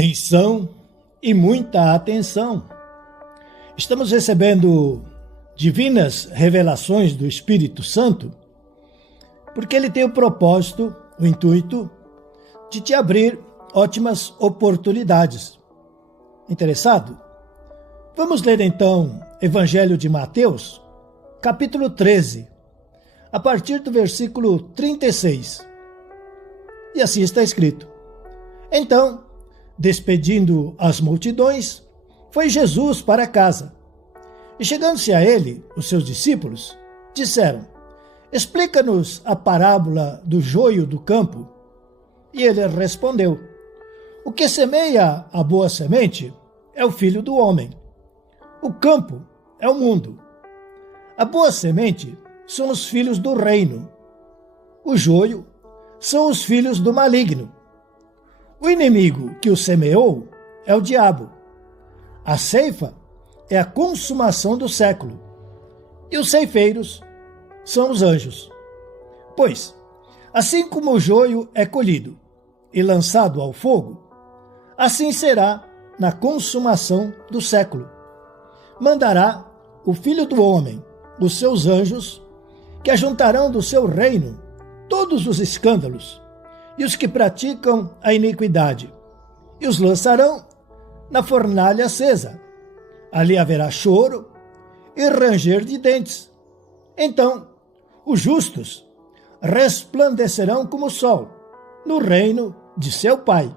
Atenção e muita atenção. Estamos recebendo divinas revelações do Espírito Santo, porque ele tem o propósito, o intuito, de te abrir ótimas oportunidades. Interessado? Vamos ler então Evangelho de Mateus, capítulo 13, a partir do versículo 36. E assim está escrito: Então, despedindo as multidões, foi Jesus para casa. E chegando-se a ele, os seus discípulos disseram: Explica-nos a parábola do joio do campo. E ele respondeu: O que semeia a boa semente é o Filho do homem. O campo é o mundo. A boa semente são os filhos do reino. O joio são os filhos do maligno. O inimigo que o semeou é o diabo. A ceifa é a consumação do século. E os ceifeiros são os anjos. Pois, assim como o joio é colhido e lançado ao fogo, assim será na consumação do século. Mandará o Filho do homem os seus anjos, que ajuntarão do seu reino todos os escândalos e os que praticam a iniquidade, e os lançarão na fornalha acesa. Ali haverá choro e ranger de dentes. Então, os justos resplandecerão como o sol no reino de seu Pai.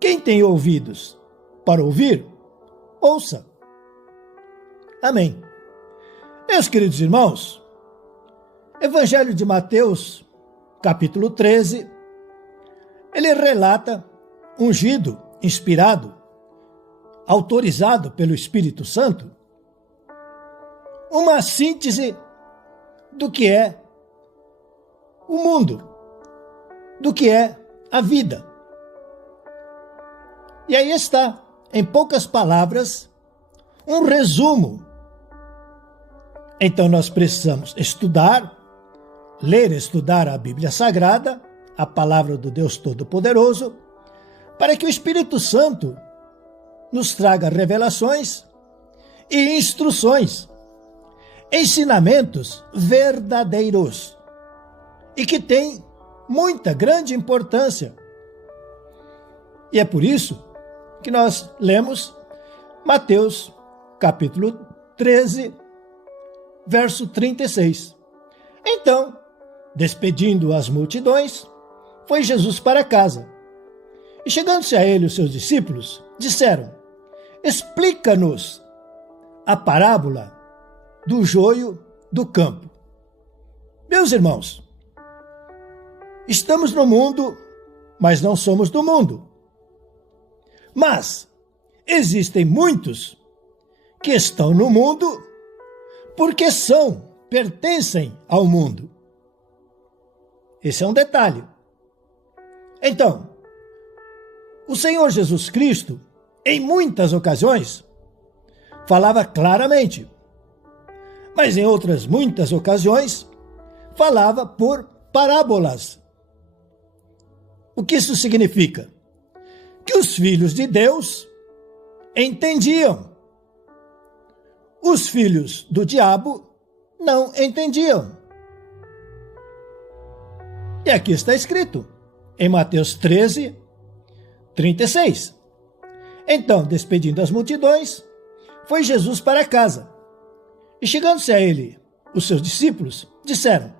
Quem tem ouvidos para ouvir, ouça. Amém. Meus queridos irmãos, Evangelho de Mateus, capítulo 13, ele relata, ungido, inspirado, autorizado pelo Espírito Santo, uma síntese do que é o mundo, do que é a vida. E aí está, em poucas palavras, um resumo. Então nós precisamos estudar, ler e estudar a Bíblia Sagrada, a palavra do Deus Todo-Poderoso, para que o Espírito Santo nos traga revelações e instruções, ensinamentos verdadeiros e que têm muita, grande importância. E é por isso que nós lemos Mateus, capítulo 13, verso 36. Então, despedindo as multidões, foi Jesus para casa. E chegando-se a ele os seus discípulos, disseram: Explica-nos a parábola do joio do campo. Meus irmãos, estamos no mundo, mas não somos do mundo. Mas existem muitos que estão no mundo porque pertencem ao mundo. Esse é um detalhe. Então, o Senhor Jesus Cristo, em muitas ocasiões, falava claramente, mas em outras muitas ocasiões, falava por parábolas. O que isso significa? Que os filhos de Deus entendiam. Os filhos do diabo não entendiam. E aqui está escrito, em Mateus 13, 36. Então, despedindo as multidões, foi Jesus para casa. E chegando-se a ele, os seus discípulos disseram: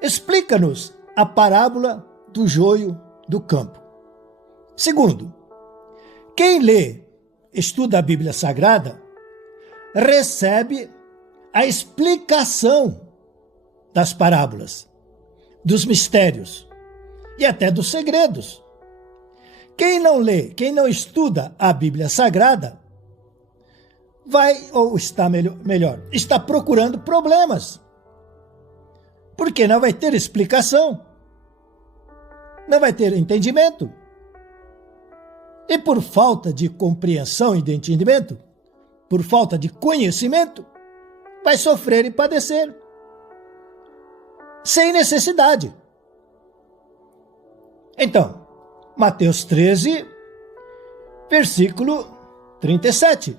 Explica-nos a parábola do joio do campo. Segundo, quem lê, estuda a Bíblia Sagrada, recebe a explicação das parábolas, dos mistérios e até dos segredos. Quem não lê, quem não estuda a Bíblia Sagrada, está procurando problemas. Porque não vai ter explicação, não vai ter entendimento. E por falta de compreensão e de entendimento, por falta de conhecimento, vai sofrer e padecer. Sem necessidade. Então, Mateus 13 versículo 37.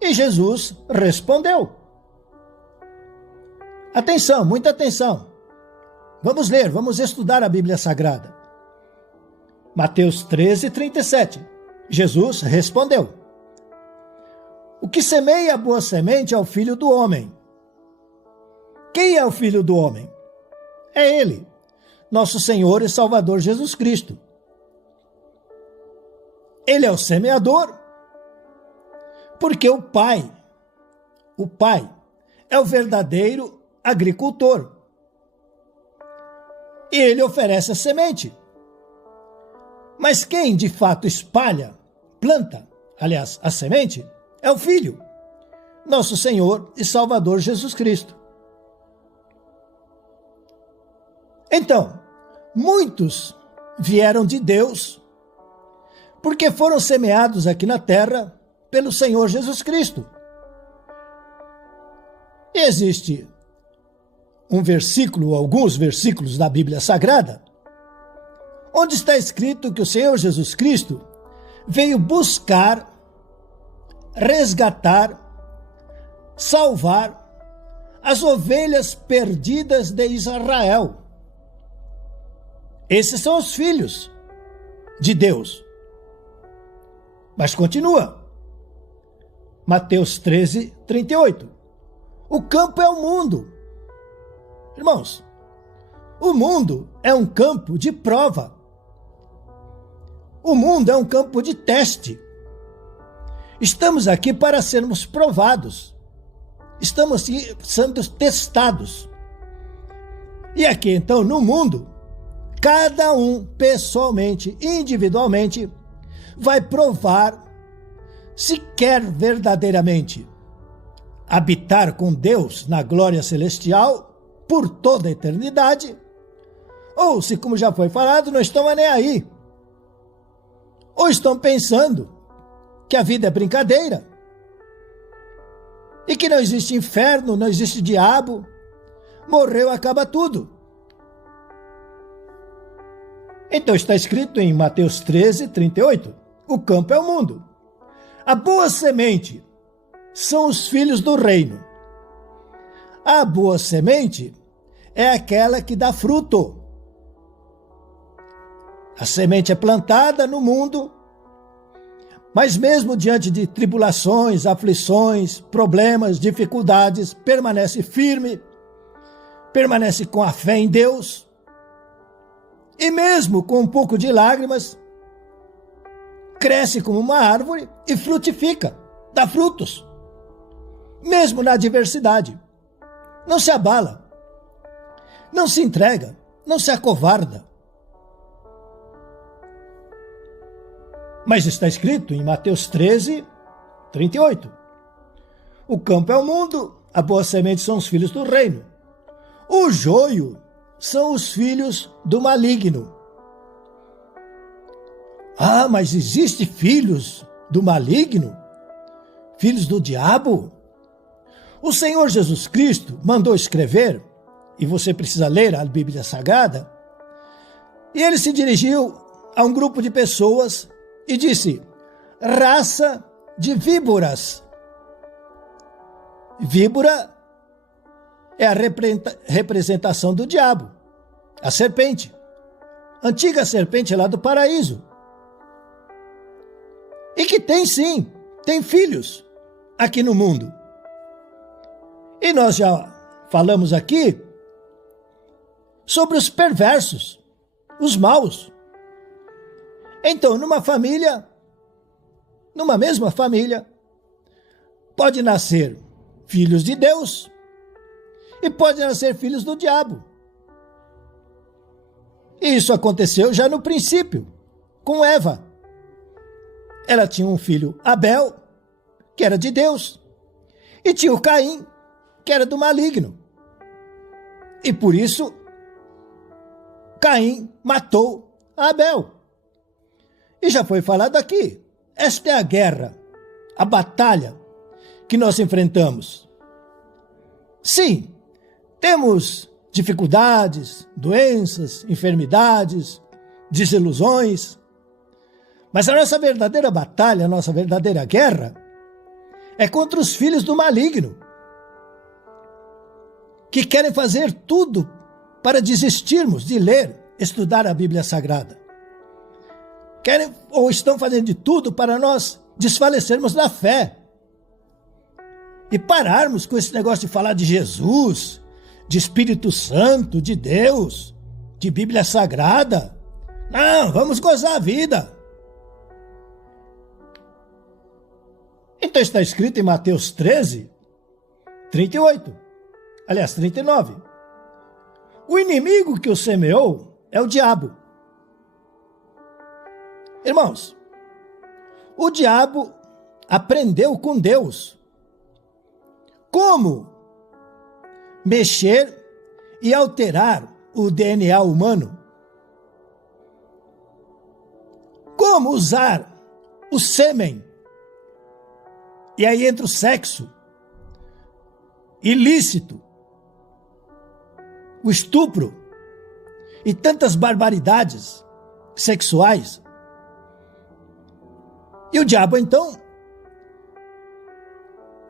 E Jesus respondeu. Atenção, muita atenção. Vamos ler, vamos estudar a Bíblia Sagrada. Mateus 13, 37. Jesus respondeu. O que semeia a boa semente é o Filho do Homem. Quem é o Filho do Homem? É Ele, nosso Senhor e Salvador Jesus Cristo. Ele é o semeador, porque o Pai é o verdadeiro agricultor. E Ele oferece a semente. Mas quem de fato planta, a semente, é o Filho, nosso Senhor e Salvador Jesus Cristo. Então, muitos vieram de Deus porque foram semeados aqui na terra pelo Senhor Jesus Cristo. E existe alguns versículos da Bíblia Sagrada, onde está escrito que o Senhor Jesus Cristo veio buscar, resgatar, salvar as ovelhas perdidas de Israel. Esses são os filhos de Deus. Mas continua. Mateus 13, 38. O campo é o mundo. Irmãos, o mundo é um campo de prova. O mundo é um campo de teste. Estamos aqui para sermos provados. Estamos sendo testados. E aqui, então, no mundo, cada um, pessoalmente, individualmente, vai provar se quer verdadeiramente habitar com Deus na glória celestial por toda a eternidade, ou se, como já foi falado, não estão nem aí. Ou estão pensando que a vida é brincadeira e que não existe inferno, não existe diabo, morreu, acaba tudo. Então está escrito em Mateus 13, 38, o campo é o mundo. A boa semente são os filhos do reino. A boa semente é aquela que dá fruto. A semente é plantada no mundo, mas mesmo diante de tribulações, aflições, problemas, dificuldades, permanece firme, permanece com a fé em Deus, e mesmo com um pouco de lágrimas, cresce como uma árvore e frutifica, dá frutos, mesmo na adversidade. Não se abala, não se entrega, não se acovarda. Mas está escrito em Mateus 13, 38. O campo é o mundo, a boa semente são os filhos do reino. O joio são os filhos do maligno. Ah, mas existe filhos do maligno? Filhos do diabo? O Senhor Jesus Cristo mandou escrever, e você precisa ler a Bíblia Sagrada, e ele se dirigiu a um grupo de pessoas e disse, raça de víboras. Víbora é a representação do diabo, a serpente, antiga serpente lá do paraíso. E que tem sim, tem filhos aqui no mundo. E nós já falamos aqui sobre os perversos, os maus. Então, numa mesma família, pode nascer filhos de Deus e pode nascer filhos do diabo. E isso aconteceu já no princípio, com Eva. Ela tinha um filho, Abel, que era de Deus, e tinha o Caim, que era do maligno. E por isso, Caim matou Abel. E já foi falado aqui, esta é a guerra, a batalha que nós enfrentamos. Sim, temos dificuldades, doenças, enfermidades, desilusões, Mas a nossa verdadeira batalha, a nossa verdadeira guerra, é contra os filhos do maligno, que querem fazer tudo para desistirmos de ler, estudar a Bíblia Sagrada. Querem ou estão fazendo de tudo para nós desfalecermos na fé e pararmos com esse negócio de falar de Jesus, de Espírito Santo, de Deus, de Bíblia Sagrada. Não, vamos gozar a vida. Então está escrito em Mateus 13, 38, aliás, 39. O inimigo que o semeou é o diabo. Irmãos, o diabo aprendeu com Deus como mexer e alterar o DNA humano, como usar o sêmen, e aí entra o sexo ilícito, o estupro e tantas barbaridades sexuais. E o diabo, então,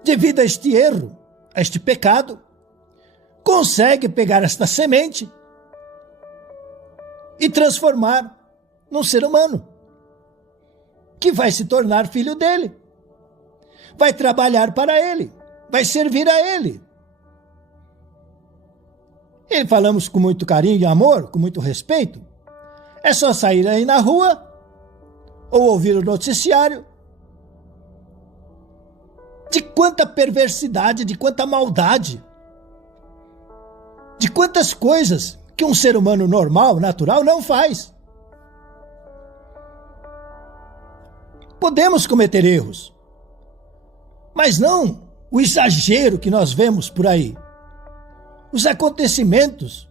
devido a este erro, a este pecado, consegue pegar esta semente e transformar num ser humano, que vai se tornar filho dele, vai trabalhar para ele, vai servir a ele. E falamos com muito carinho e amor, com muito respeito. É só sair aí na rua ou ouvir o noticiário de quanta perversidade, de quanta maldade, de quantas coisas que um ser humano normal, natural, não faz. Podemos cometer erros, mas não o exagero que nós vemos por aí. Os acontecimentos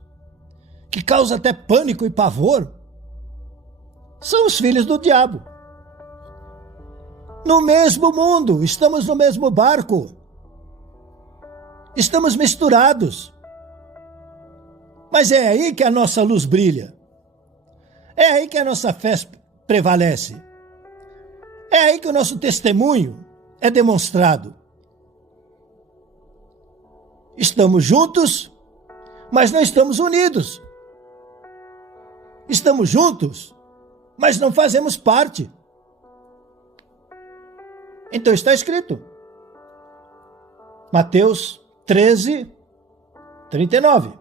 que causam até pânico e pavor são os filhos do diabo. No mesmo mundo, estamos no mesmo barco. Estamos misturados. Mas é aí que a nossa luz brilha. É aí que a nossa fé prevalece. É aí que o nosso testemunho é demonstrado. Estamos juntos, mas não estamos unidos. Estamos juntos, mas não fazemos parte. Então está escrito. Mateus 13, 39.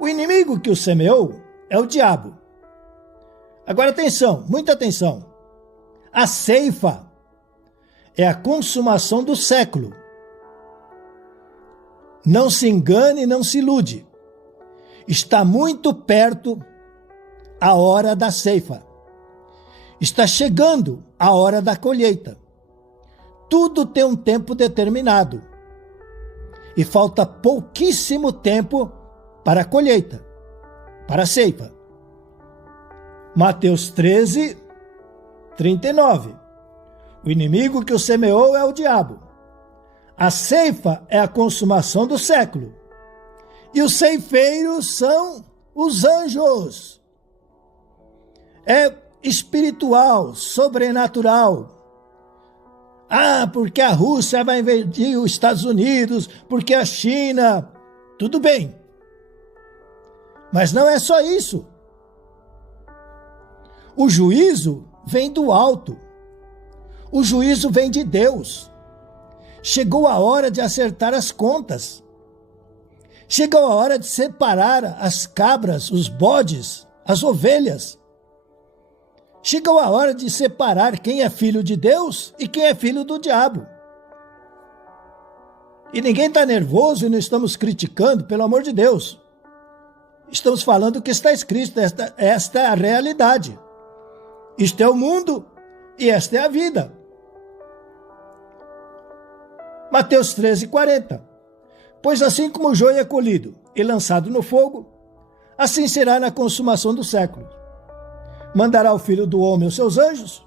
O inimigo que o semeou é o diabo. Agora atenção, muita atenção. A ceifa é a consumação do século. Não se engane, não se ilude. Está muito perto a hora da ceifa. Está chegando a hora da colheita. Tudo tem um tempo determinado. E falta pouquíssimo tempo para a colheita, para a ceifa. Mateus 13, 39. O inimigo que o semeou é o diabo. A ceifa é a consumação do século. E os ceifeiros são os anjos. É espiritual, sobrenatural. Ah, porque a Rússia vai invadir os Estados Unidos, porque a China... Tudo bem. Mas não é só isso. O juízo vem do alto. O juízo vem de Deus. Chegou a hora de acertar as contas. Chegou a hora de separar as cabras, os bodes, as ovelhas. Chegou a hora de separar quem é filho de Deus e quem é filho do diabo. E ninguém está nervoso e não estamos criticando, pelo amor de Deus. Estamos falando o que está escrito, esta é a realidade. Isto é o mundo e esta é a vida. Mateus 13, 40. Pois assim como o joio é colhido e lançado no fogo, assim será na consumação do século. Mandará o Filho do Homem os seus anjos,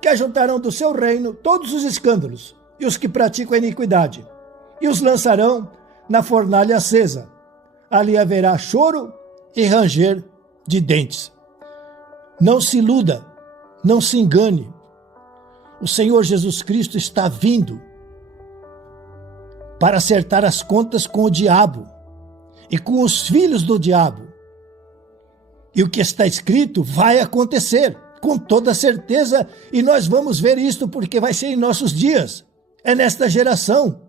que ajuntarão do seu reino todos os escândalos e os que praticam a iniquidade, e os lançarão na fornalha acesa. Ali haverá choro e ranger de dentes. Não se iluda, Não se engane. O Senhor Jesus Cristo está vindo para acertar as contas com o diabo e com os filhos do diabo. E o que está escrito vai acontecer, com toda certeza, e nós vamos ver isto porque vai ser em nossos dias. É nesta geração.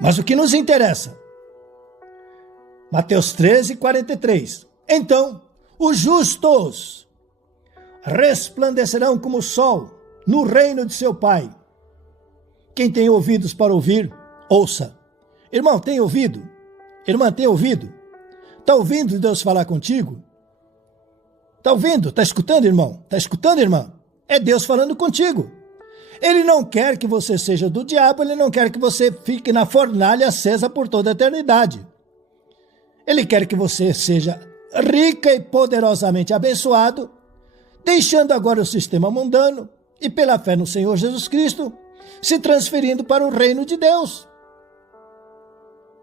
Mas o que nos interessa? Mateus 13, 43. Então, os justos resplandecerão como o sol no reino de seu Pai. Quem tem ouvidos para ouvir, ouça. Irmão, tem ouvido? Irmã, tem ouvido? Está ouvindo Deus falar contigo? Está ouvindo? Está escutando, irmão? Está escutando, irmã? É Deus falando contigo. Ele não quer que você seja do diabo, ele não quer que você fique na fornalha acesa por toda a eternidade. Ele quer que você seja rica e poderosamente abençoado, deixando agora o sistema mundano e pela fé no Senhor Jesus Cristo, se transferindo para o reino de Deus.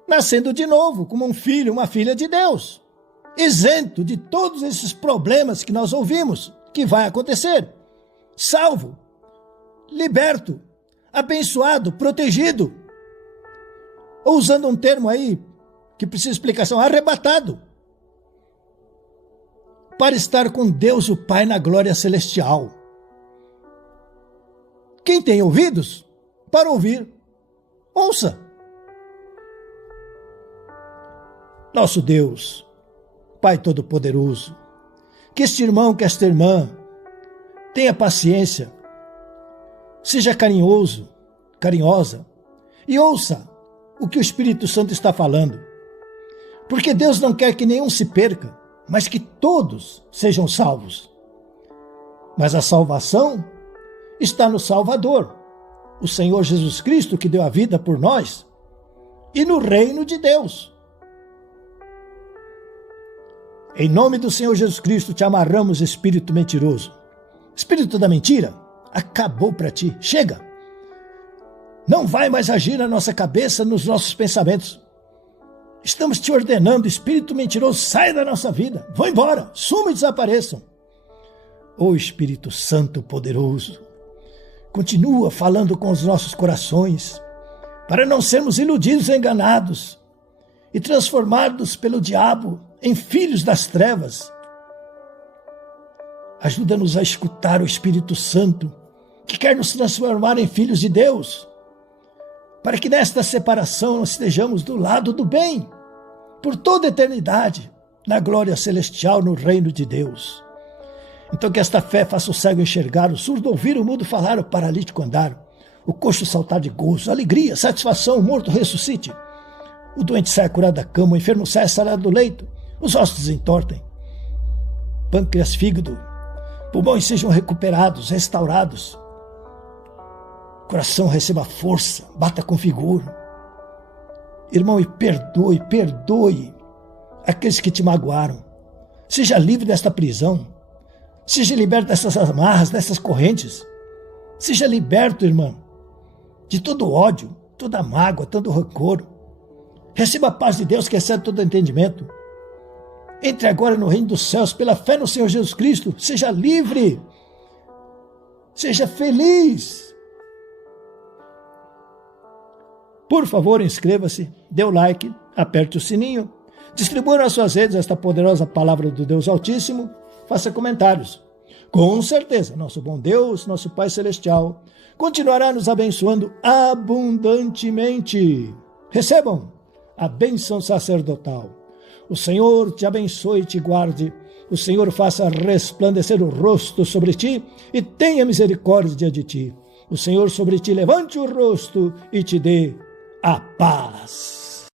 Nascendo de novo, como um filho, uma filha de Deus. Isento de todos esses problemas que nós ouvimos, que vai acontecer. Salvo, liberto, abençoado, protegido. Ou usando um termo aí, que precisa de explicação, arrebatado. Para estar com Deus o Pai na glória celestial. Quem tem ouvidos para ouvir, ouça. Nosso Deus, Pai Todo-Poderoso, que este irmão, que esta irmã tenha paciência, seja carinhoso, carinhosa e ouça o que o Espírito Santo está falando. Porque Deus não quer que nenhum se perca, mas que todos sejam salvos. Mas a salvação está no Salvador, o Senhor Jesus Cristo, que deu a vida por nós, e no reino de Deus. Em nome do Senhor Jesus Cristo, te amarramos, espírito mentiroso. Espírito da mentira, acabou para ti. Chega! Não vai mais agir na nossa cabeça, nos nossos pensamentos. Estamos te ordenando, espírito mentiroso, sai da nossa vida. Vão embora, sumam e desapareçam. Ô Espírito Santo poderoso, continua falando com os nossos corações, para não sermos iludidos e enganados, e transformados pelo diabo em filhos das trevas. Ajuda-nos a escutar o Espírito Santo, que quer nos transformar em filhos de Deus, para que nesta separação nós estejamos do lado do bem, por toda a eternidade, na glória celestial, no reino de Deus. Então que esta fé faça o cego enxergar, o surdo ouvir, o mudo falar, o paralítico andar, o coxo saltar de gozo, alegria, satisfação, o morto ressuscite, o doente saia curado da cama, o enfermo saia sarado do leito, os ossos entortem, pâncreas, fígado, pulmões sejam recuperados, restaurados, coração receba força, bata com vigor. Irmão, e perdoe aqueles que te magoaram. Seja livre desta prisão, seja liberto dessas amarras, dessas correntes. Seja liberto, irmão, de todo ódio, toda mágoa, todo rancor. Receba a paz de Deus que excede todo entendimento. Entre agora no reino dos céus, pela fé no Senhor Jesus Cristo. Seja livre. Seja feliz. Por favor, inscreva-se, dê o like, aperte o sininho. Distribua nas suas redes esta poderosa palavra do Deus Altíssimo. Faça comentários. Com certeza, nosso bom Deus, nosso Pai Celestial, continuará nos abençoando abundantemente. Recebam a bênção sacerdotal. O Senhor te abençoe e te guarde. O Senhor faça resplandecer o rosto sobre ti e tenha misericórdia de ti. O Senhor sobre ti levante o rosto e te dê a paz.